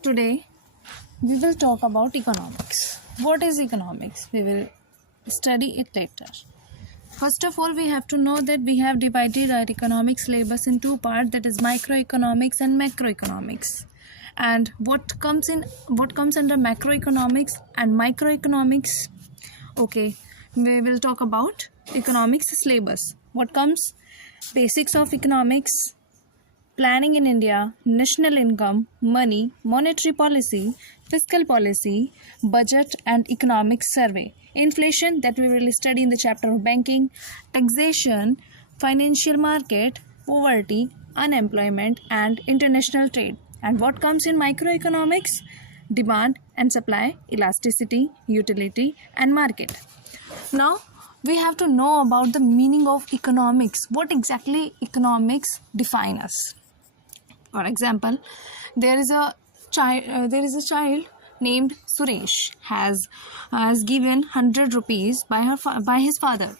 Today we will talk about economics. What is economics? We will study it later. First of all, we have to know that we have divided our economics syllabus in two parts, that is microeconomics and macroeconomics. And what comes under macroeconomics and microeconomics? Okay, we will talk about economics syllabus. What comes? Basics of economics, planning in India, national income, money, monetary policy, fiscal policy, budget and economic survey. Inflation, that we will study in the chapter of banking, taxation, financial market, poverty, unemployment and international trade. And what comes in microeconomics? Demand and supply, elasticity, utility and market. Now we have to know about the meaning of economics. What exactly economics define us? For example, there is a child named Suresh has given 100 rupees by his father.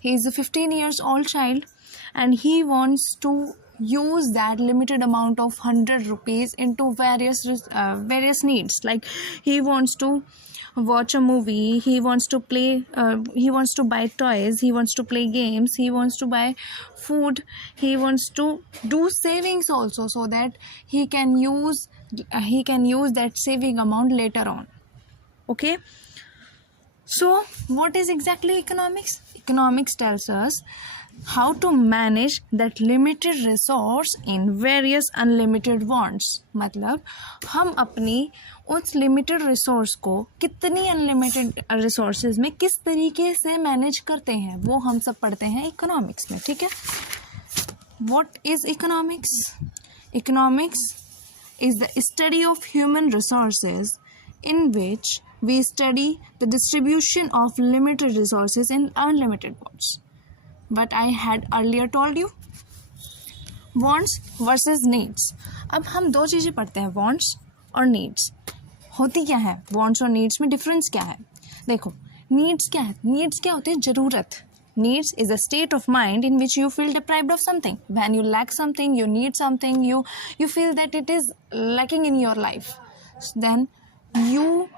He is a 15 years old child and he wants to use that limited amount of 100 rupees into various needs. Like he wants to watch a movie, he wants to play, he wants to buy toys, he wants to play games, he wants to buy food, he wants to do savings also, so that he can use that saving amount later on. Okay, so what is exactly economics? Economics tells us how to manage that limited resource in various unlimited wants. मतलब हम अपनी उस limited resource को कितनी unlimited resources में किस तरीके से मैनेज करते हैं, वो हम सब पढ़ते हैं इकोनॉमिक्स में. ठीक है. What is economics? Economics is the study of human resources in which we study the distribution of limited resources in unlimited wants. But I had earlier told you, wants versus needs. अब हम दो चीज़ें पढ़ते हैं, wants और needs. होती क्या है wants और needs में, डिफरेंस क्या है? देखो, needs क्या है? needs क्या होते हैं? ज़रूरत. Needs is a state of mind in which you feel deprived of something. When you lack something, you need something, you feel that it is lacking in your life. Then you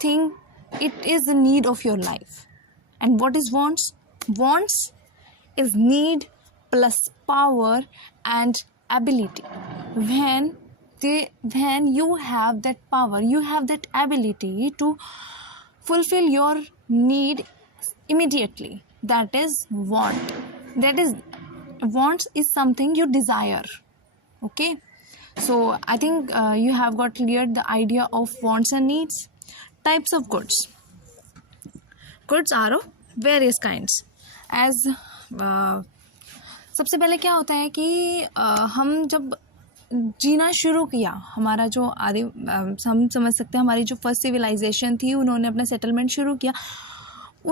think it is the need of your life. And what is wants? Wants is need plus power and ability. When you have that power, you have that ability to fulfill your need immediately. That is want. Wants is something you desire. Okay, so I think you have got cleared the idea of wants and needs. Types of goods. Goods are of various kinds. As सबसे पहले क्या होता है कि हम जब जीना शुरू किया, हमारा जो हम समझ सकते हैं हमारी जो फर्स्ट सिविलाइजेशन थी, उन्होंने अपना सेटलमेंट शुरू किया.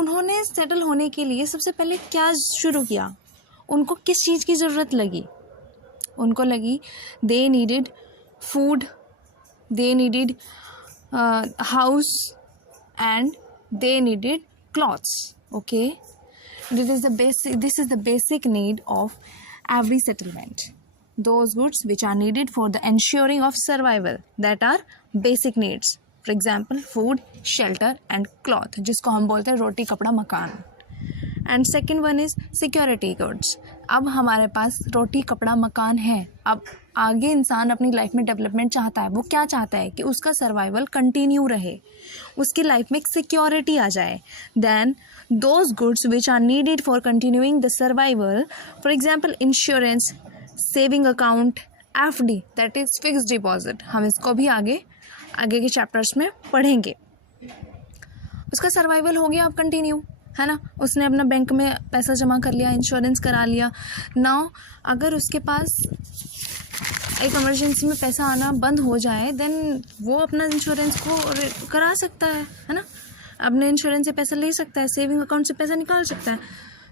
उन्होंने सेटल होने के लिए सबसे पहले क्या शुरू किया? उनको किस चीज़ की ज़रूरत लगी? उनको लगी they needed food, they needed house and they needed clothes. Okay, this is the basic need of every settlement. Those goods which are needed for the ensuring of survival, that are basic needs. For example, food, shelter and cloth, जिसको हम बोलते हैं रोटी कपड़ा मकान. And second one is security goods. अब हमारे पास रोटी कपड़ा मकान है, अब आगे इंसान अपनी लाइफ में डेवलपमेंट चाहता है. वो क्या चाहता है कि उसका सर्वाइवल कंटिन्यू रहे, उसकी लाइफ में एक सिक्योरिटी आ जाए. Then those goods which are needed for continuing the survival, for example insurance, saving account, FD, that is fixed deposit. हम इसको भी आगे के चैप्टर्स में पढ़ेंगे. उसका सर्वाइवल हो गया अब कंटिन्यू, है ना. उसने अपना बैंक में पैसा जमा कर लिया, इंश्योरेंस करा लिया. नाउ अगर उसके पास एक इमरजेंसी में पैसा आना बंद हो जाए, देन वो अपना इंश्योरेंस को करा सकता है ना. अपने इंश्योरेंस से पैसा ले सकता है, सेविंग अकाउंट से पैसा निकाल सकता है.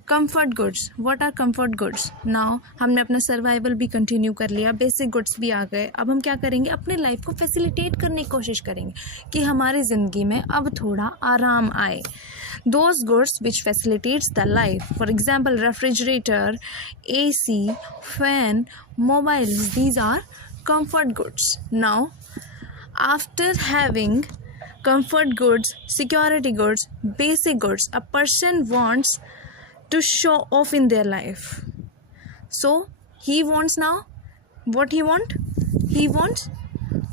Comfort goods. What are comfort goods? Now हमने अपना सर्वाइवल भी कंटिन्यू कर लिया, बेसिक गुड्स भी आ गए. अब हम क्या करेंगे? अपने लाइफ को फैसिलिटेट करने की कोशिश करेंगे कि हमारी ज़िंदगी में अब थोड़ा आराम आए. those goods which facilitates the life, for example refrigerator, AC, fan, mobiles, these are comfort goods. Now After having comfort goods, security goods, basic goods, a person wants to show off in their life. So he wants now, what he wants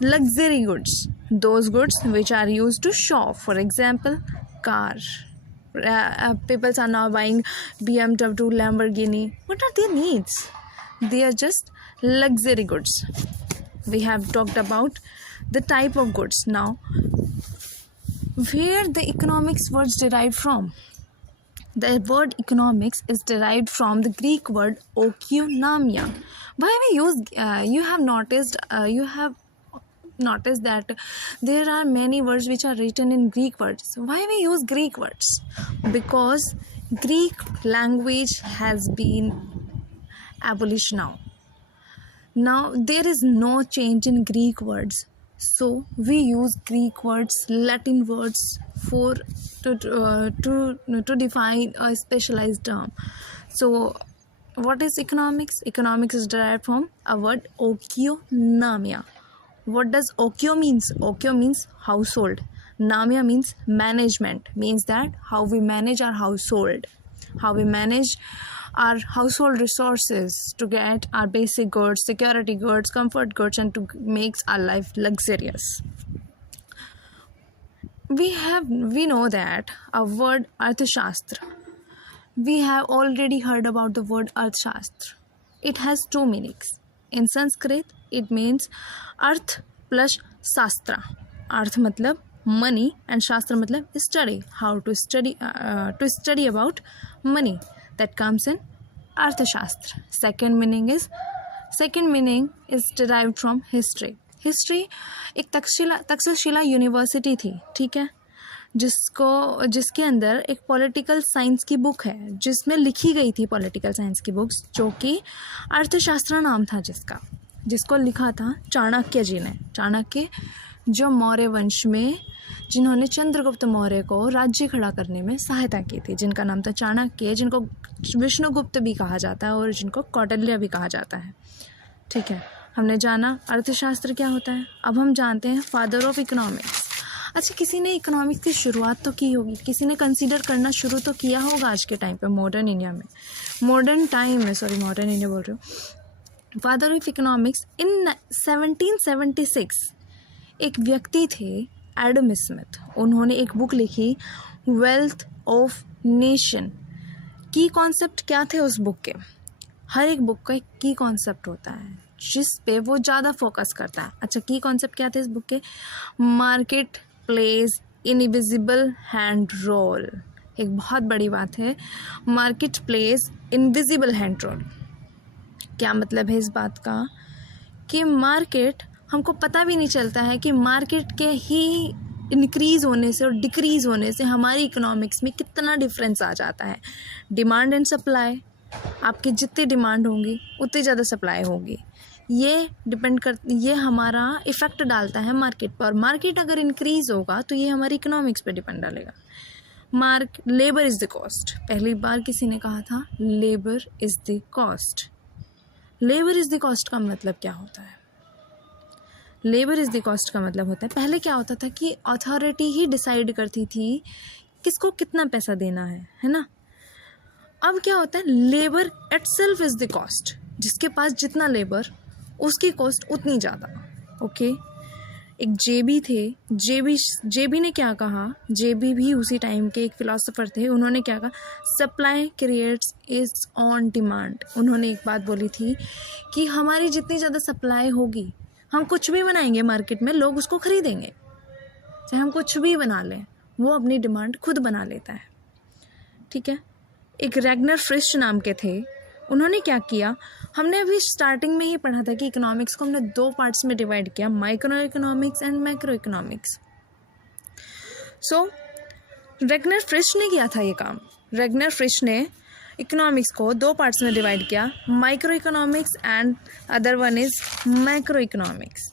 luxury goods, those goods which are used to show off. For example, car. People are now buying BMW, Lamborghini. What are their needs? They are just luxury goods. We have talked about the type of goods. Now, where the economics words derived from? The word economics is derived from the Greek word oikonomia. Why we use? You have noticed that there are many words which are written in Greek words. Why we use Greek words? Because Greek language has been abolished now. Now there is no change in Greek words, so we use Greek words, Latin words to define a specialized term. So what is economics? Economics is derived from a word oikonomia. What does okio means? Okio means household. Namia means management, means that how we manage our household, how we manage our household resources to get our basic goods, security goods, comfort goods, and to make our life luxurious. We know that a word Arthashastra. We have already heard about the word Arthashastra. It has two meanings. In Sanskrit, it means Arth plus Shastra. Arth matlab money and Shastra matlab study. How to study about money. That comes in Arthashastra. Second meaning is derived from history. History एक Takshashila university थी, ठीक है, जिसके अंदर एक political science की book है जिसमें लिखी गई थी पॉलिटिकल साइंस की बुक्स, जो कि अर्थशास्त्र नाम था जिसको लिखा था चाणक्य जी ने। चाणक्य जो मौर्य वंश में जिन्होंने चंद्रगुप्त मौर्य को राज्य खड़ा करने में सहायता की थी, जिनका नाम था चाणक्य, जिनको विष्णुगुप्त भी कहा जाता है और जिनको कौटिल्य भी कहा जाता है। ठीक है, हमने जाना अर्थशास्त्र क्या होता है। अब हम जानते हैं फादर ऑफ इकोनॉमिक्स। अच्छा, किसी ने इकोनॉमिक्स की शुरुआत तो की होगी, किसी ने कंसीडर करना शुरू तो किया होगा आज के टाइम पे, मॉडर्न इंडिया में, मॉडर्न इंडिया बोल रही हूँ। फादर ऑफ इकोनॉमिक्स इन 1776 एक व्यक्ति थे एडम स्मिथ। उन्होंने एक बुक लिखी वेल्थ ऑफ नेशन। की कॉन्सेप्ट क्या थे उस बुक के? हर एक बुक का एक की कॉन्सेप्ट होता है जिस पे वो ज़्यादा फोकस करता है। अच्छा, की कॉन्सेप्ट क्या थे इस बुक के? Market plays invisible hand role. एक बहुत बड़ी बात है, market plays invisible hand role. क्या मतलब है इस बात का? कि मार्केट, हमको पता भी नहीं चलता है कि मार्केट के ही इंक्रीज़ होने से और डिक्रीज़ होने से हमारी इकोनॉमिक्स में कितना डिफरेंस आ जाता है। डिमांड एंड सप्लाई, आपकी जितनी डिमांड होंगी उतनी ज़्यादा सप्लाई होगी। ये हमारा इफ़ेक्ट डालता है मार्केट पर। मार्केट अगर इंक्रीज़ होगा तो ये हमारी इकोनॉमिक्स पे डिपेंड डालेगा। Labour is the cost. पहली बार किसी ने कहा था labour is the cost. Labour is the cost का मतलब क्या होता है? लेबर इज़ द कॉस्ट का मतलब होता है, पहले क्या होता था कि अथॉरिटी ही डिसाइड करती थी किसको कितना पैसा देना है ना। अब क्या होता है, labour itself is the cost. जिसके पास जितना लेबर उसकी कॉस्ट उतनी ज़्यादा। ओके, एक जेबी थे, जेबी ने क्या कहा? जेबी भी उसी टाइम के एक फिलोसोफर थे। उन्होंने क्या कहा? Supply creates is on demand. उन्होंने एक बात बोली थी कि हमारी जितनी ज़्यादा सप्लाई होगी, हम कुछ भी बनाएंगे मार्केट में, लोग उसको खरीदेंगे। चाहे हम कुछ भी बना लें, वो अपनी डिमांड खुद बना लेता है। ठीक है, एक रैगनर फ्रिश नाम के थे। उन्होंने क्या किया? हमने अभी स्टार्टिंग में ही पढ़ा था कि इकोनॉमिक्स को हमने दो पार्ट्स में डिवाइड किया, micro economics and macro economics. So Ragnar Frisch ने किया था ये काम। रैगनर फ्रिश ने इकोनॉमिक्स को दो पार्ट्स में डिवाइड किया, micro economics and other one is macro economics.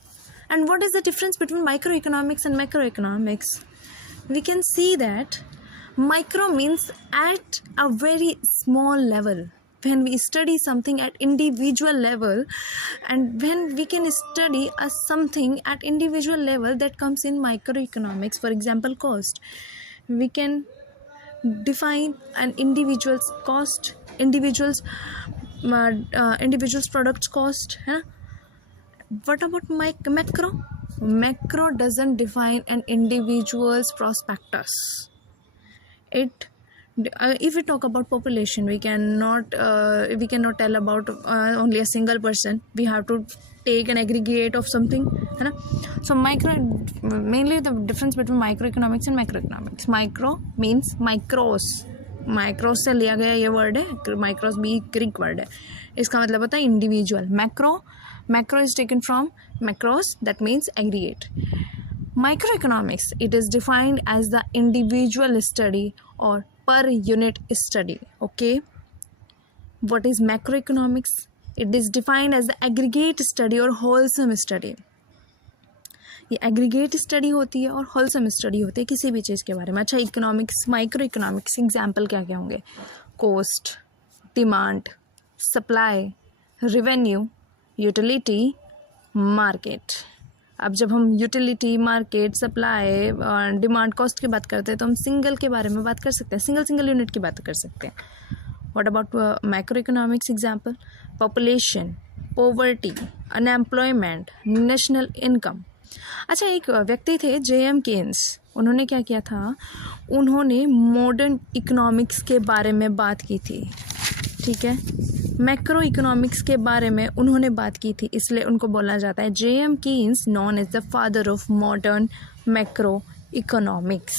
And what is the difference between micro economics and macro economics? We can see that micro means at a very small level. when we study something at individual level, and when we can study something at individual level, that comes in microeconomics. For example, cost. We can define an individual's cost, individuals products cost, huh? What about macro? Macro doesn't define an individual's prospectus. It if we talk about population, we cannot tell about only a single person. We have to take an aggregate of something, है ना? So mainly the difference between microeconomics and macroeconomics. Micro means micros से लिया गया ये word है. माइक्रोस भी Greek word है. इसका मतलब होता है individual. macro is taken from macros, that means aggregate. Microeconomics, it is defined as the individual study or per unit study. Okay, what is macroeconomics? It is defined as the aggregate study or wholesome study. ये aggregate study होती है और wholesome study होती है किसी भी चीज़ के बारे में. अच्छा, इकोनॉमिक्स, माइक्रो इकोनॉमिक्स एग्जाम्पल क्या क्या होंगे? Cost, demand, supply, revenue, utility, market. अब जब हम utility, market, supply, demand, cost की बात करते हैं तो हम सिंगल के बारे में बात कर सकते हैं, सिंगल यूनिट की बात कर सकते हैं. What about macro economics example? Population, poverty, unemployment, national income. अच्छा, एक व्यक्ति थे J.M. केन्स. उन्होंने क्या किया था? उन्होंने मॉडर्न इकोनॉमिक्स के बारे में बात की थी. ठीक है, मैक्रो इकोनॉमिक्स के बारे में उन्होंने बात की थी, इसलिए उनको बोला जाता है J.M. Keynes known as the father of modern macro economics.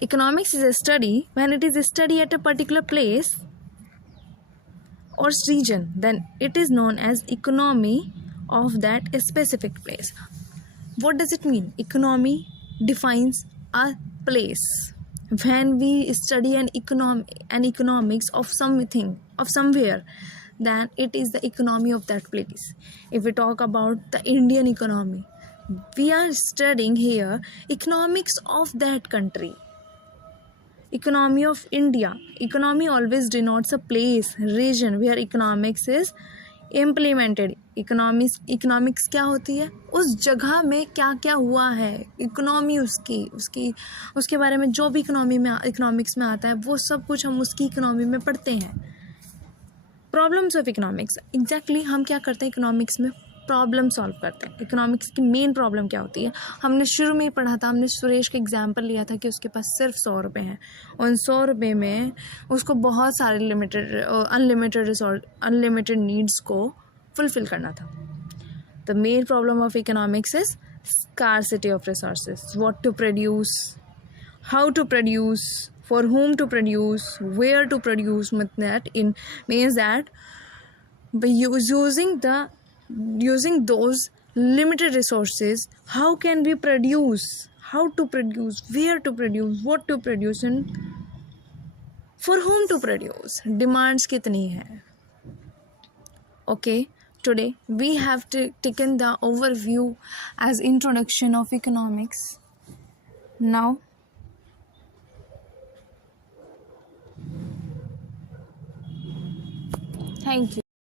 Economics is a study. When it is a study at a particular place or region, then it is known as economy of that specific place. What does it mean? Economy defines a place. When we study an economics of something, of somewhere, then it is the economy of that place. If we talk about the Indian economy, we are studying here economics of that country. Economy of India. Economy always denotes a place, region where economics is implemented. Economics क्या होती है? उस जगह में क्या क्या हुआ है, इकोनॉमी उसके बारे में जो भी इकोनॉमिक्स में आता है वो सब कुछ हम उसकी इकोनॉमी में पढ़ते हैं. Problems of economics. एग्जैक्टली हम क्या करते हैं इकोनॉमिक्स में? प्रॉब्लम सॉल्व करते हैं. इकोनॉमिक्स की मेन प्रॉब्लम क्या होती है? हमने शुरू में ही पढ़ा था, हमने सुरेश का एग्जाम्पल लिया था कि उसके पास सिर्फ 100 रुपये हैं. उन 100 रुपये में उसको बहुत सारे अनलिमिटेड नीड्स को फुलफिल करना था. The main problem of economics is scarcity of resources. What to produce, how to produce, for whom to produce, where to produce. Means that by using those limited resources, how can we produce, how to produce, where to produce, what to produce, and for whom to produce. Demands कितनी है? Okay, today we have taken the overview as introduction of economics. Now thank you.